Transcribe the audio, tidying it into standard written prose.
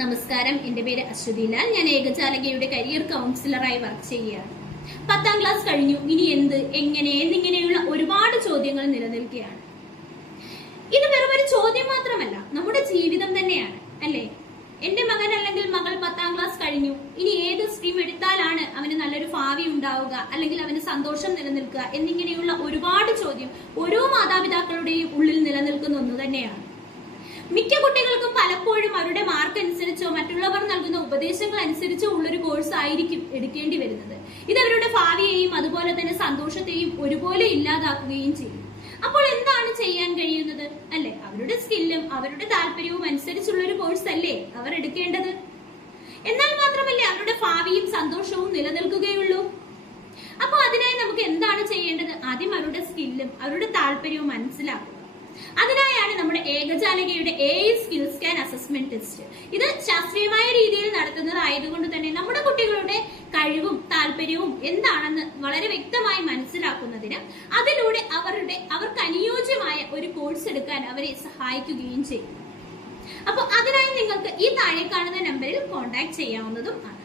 നമസ്കാരം, എന്റെ പേര് അശ്വതി ലാൽ. ഞാൻ ഏകജാലകയുടെ കരിയർ കൗൺസിലറായി വർക്ക് ചെയ്യുകയാണ്. 10ാം ക്ലാസ് കഴിഞ്ഞു, ഇനി എന്ത്, എങ്ങനെ എന്നിങ്ങനെയുള്ള ഒരുപാട് ചോദ്യങ്ങൾ നിലനിൽക്കുകയാണ്. ഇത് വെറും ഒരു ചോദ്യം മാത്രമല്ല, നമ്മുടെ ജീവിതം തന്നെയാണ്, അല്ലേ? എന്റെ മകൻ അല്ലെങ്കിൽ മകൾ 10ാം ക്ലാസ് കഴിഞ്ഞു, ഇനി ഏത് സ്ട്രീം എടുത്താലാണ് അവന് നല്ലൊരു ഭാവി ഉണ്ടാവുക, അല്ലെങ്കിൽ അവന് സന്തോഷം നിലനിൽക്കുക എന്നിങ്ങനെയുള്ള ഒരുപാട് ചോദ്യം ഓരോ മാതാപിതാക്കളുടെയും ഉള്ളിൽ നിലനിൽക്കുന്ന ഒന്ന് തന്നെയാണ്. മിക്ക കുട്ടികൾക്കും പലപ്പോഴും അവരുടെ മാർക്ക് അനുസരിച്ചോ മറ്റുള്ളവർ നൽകുന്ന ഉപദേശങ്ങൾ അനുസരിച്ചോ ഉള്ളൊരു കോഴ്സ് ആയിരിക്കും എടുക്കേണ്ടി വരുന്നത്. ഇത് അവരുടെ ഭാവിയെയും അതുപോലെ തന്നെ സന്തോഷത്തെയും ഒരുപോലെ ഇല്ലാതാക്കുകയും ചെയ്യും. അപ്പോൾ എന്താണ് ചെയ്യാൻ കഴിയുന്നത്, അല്ലെ? അവരുടെ സ്കില്ലും അവരുടെ താല്പര്യവും അനുസരിച്ചുള്ള ഒരു കോഴ്സ് അല്ലേ അവർ എടുക്കേണ്ടത്? എന്നാൽ മാത്രമല്ലേ അവരുടെ ഭാവിയും സന്തോഷവും നിലനിൽക്കുകയുള്ളൂ. അപ്പൊ അതിനായി നമുക്ക് എന്താണ് ചെയ്യേണ്ടത്? ആദ്യം അവരുടെ സ്കില്ലും അവരുടെ താല്പര്യവും മനസ്സിലാക്കുക. അതിനായാണ് നമ്മുടെ ഏകജാലകയുടെ AI skill scan assessment test. ഇത് ശാസ്ത്രീയമായ രീതിയിൽ നടത്തുന്നതായതുകൊണ്ട് തന്നെ നമ്മുടെ കുട്ടികളുടെ കഴിവും താല്പര്യവും എന്താണെന്ന് വളരെ വ്യക്തമായി മനസ്സിലാക്കുന്നതിന് അതിലൂടെ അവർക്ക് അനുയോജ്യമായ ഒരു കോഴ്സ് എടുക്കാൻ അവരെ സഹായിക്കുകയും ചെയ്യും. അപ്പോൾ അതിനായി നിങ്ങൾക്ക് ഈ താഴെ കാണുന്ന നമ്പറിൽ കോൺടാക്ട് ചെയ്യാവുന്നതും ആണ്.